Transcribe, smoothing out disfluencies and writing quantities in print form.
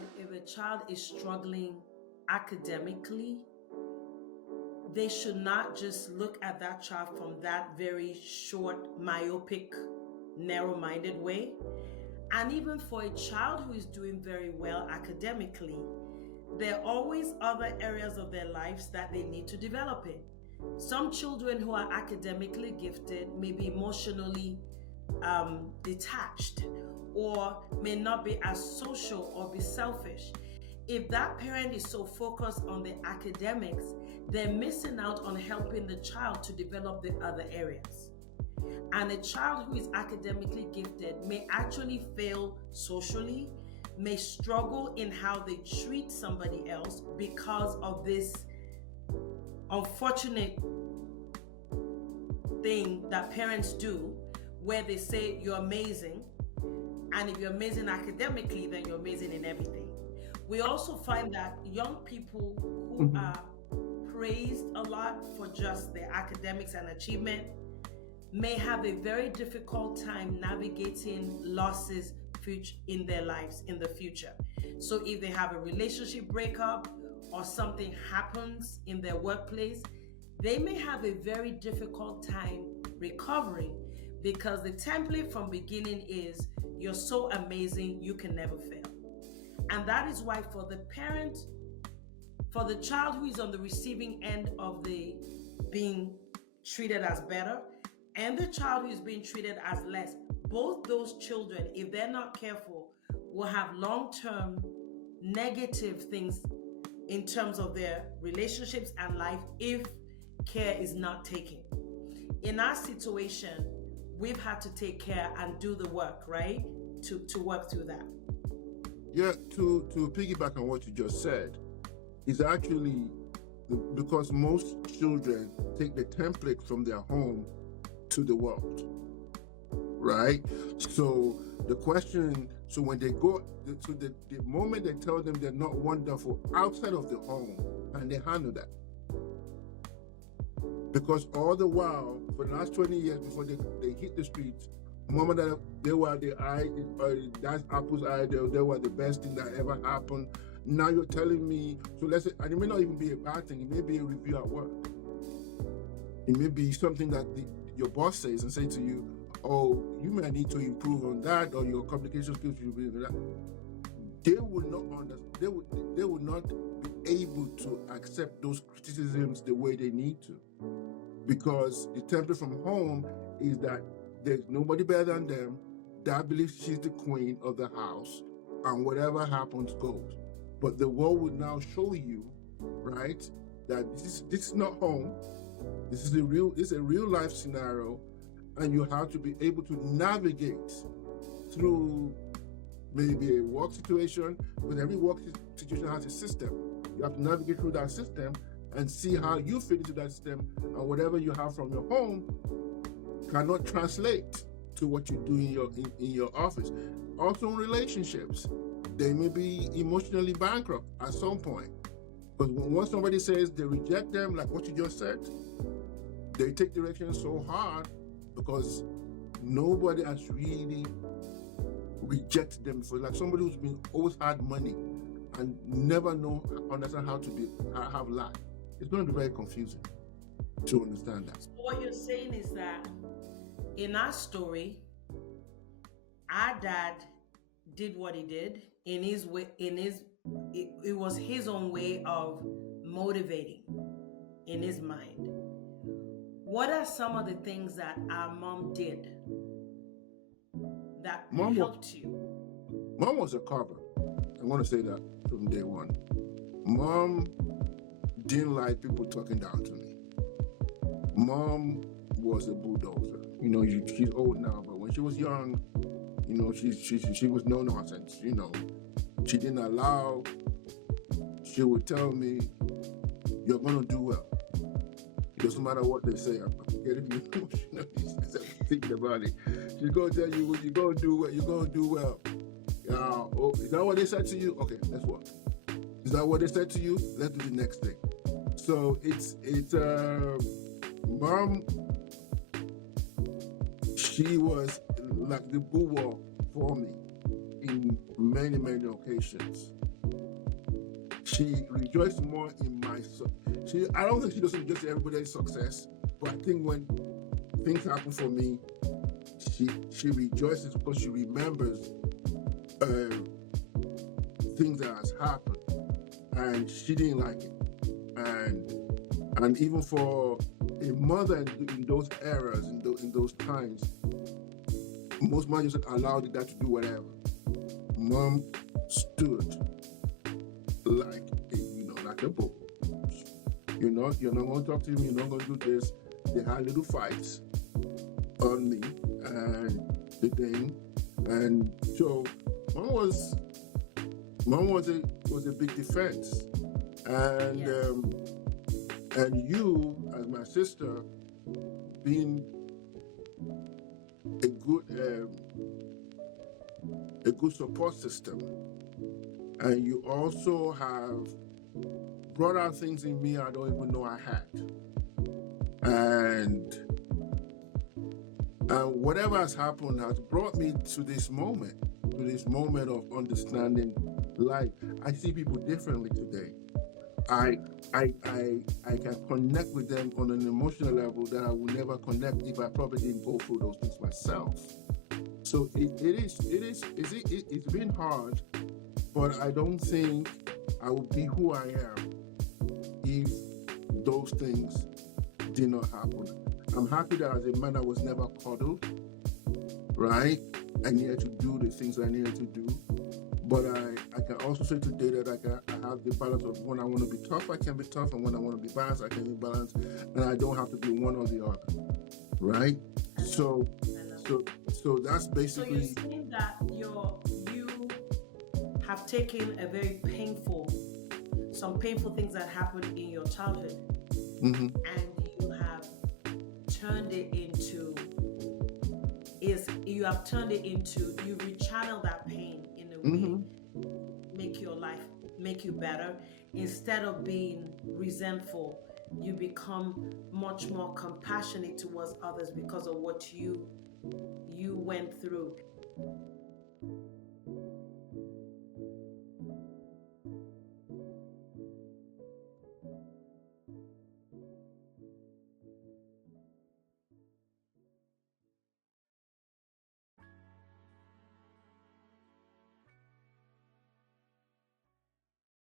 that if a child is struggling academically, they should not just look at that child from that very short, myopic, narrow minded way. And even for a child who is doing very well academically, there are always other areas of their lives that they need to develop in. Some children who are academically gifted may be emotionally detached or may not be as social or be selfish. If that parent is so focused on the academics, they're missing out on helping the child to develop the other areas. And a child who is academically gifted may actually fail socially, may struggle in how they treat somebody else because of this unfortunate thing that parents do where they say you're amazing, and if you're amazing academically, then you're amazing in everything. We also find that young people who are praised a lot for just their academics and achievement may have a very difficult time navigating losses in their lives in the future. So if they have a relationship breakup or something happens in their workplace, they may have a very difficult time recovering because the template from beginning is you're so amazing, you can never fail. And that is why for the parent, for the child who is on the receiving end of the being treated as better, and the child who is being treated as less, both those children, if they're not careful, will have long-term negative things in terms of their relationships and life if care is not taken. In our situation, we've had to take care and do the work, right? To work through that. Yeah, to piggyback on what you just said, is actually because most children take the template from their home to the world, right? So the question, so when they go, so the moment they tell them they're not wonderful outside of the home, and they handle that. Because all the while, for the last 20 years before they hit the streets, mama, they were the eye, that's Apple's eye, they were the best thing that ever happened. Now you're telling me, so let's say, and it may not even be a bad thing, it may be a review at work. It may be something that your boss says and say to you, oh, you may need to improve on that, or your communication skills should be that. They would not understand, they would not be able to accept those criticisms the way they need to. Because the template from home is that there's nobody better than them. That believes she's the queen of the house, and whatever happens goes. But the world will now show you, right, that this is not home. This is a real life scenario, and you have to be able to navigate through maybe a work situation, but every work situation has a system. You have to navigate through that system and see how you fit into that system, and whatever you have from your home cannot translate to what you do in your office. Also in relationships, they may be emotionally bankrupt at some point. But once somebody says they reject them, like what you just said, they take direction so hard because nobody has really rejected them before. Like somebody who's always had money and never understand how to have life. It's going to be very confusing to understand that. So what you're saying is that in our story, our dad did what he did in his way. It was his own way of motivating in his mind. What are some of the things that our mom did that helped you? Mom was a carver. I want to say that from day one. Mom didn't like people talking down to me. Mom was a bulldozer. You know, she's old now, but when she was young, you know, she was no nonsense. You know, she didn't allow. She would tell me, "You're gonna do well. It doesn't matter what they say." I'm getting emotional. Thinking about it. She's gonna tell you, "You're gonna do well. You're gonna do well." Oh, is that what they said to you? Okay, let's work. Is that what they said to you? Let's do the next thing. So it's Mom. She was like the bulwark for me in many occasions. she rejoiced more in my I don't think she doesn't rejoice in everybody's success, but I think when things happen for me, she rejoices because she remembers things that has happened, and she didn't like it. And even for a mother in those eras, in those times, most mothers just allowed the dad to do whatever. Mom stood like like a bull. You're not going to talk to me. You're not going to do this. They had little fights on me and the thing, and so mom was a big defense, and and you as my sister being a good support system, and you also have brought out things in me I don't even know I had, and whatever has happened has brought me to this moment of understanding life. I see people differently today. I can connect with them on an emotional level that I would never connect if I probably didn't go through those things myself. So it's been hard, but I don't think I would be who I am if those things did not happen. I'm happy that as a man I was never coddled, right? I needed to do the things I needed to do. But I can also say today that I have the balance of when I want to be tough, I can be tough, and when I want to be balanced, I can be balanced, and I don't have to be one or the other, right? So that's basically. So you're saying that you have taken some painful things that happened in your childhood, Mm-hmm. and you have turned it into you rechannel that pain in a way, make you better. Instead of being resentful, you become much more compassionate towards others because of what you went through.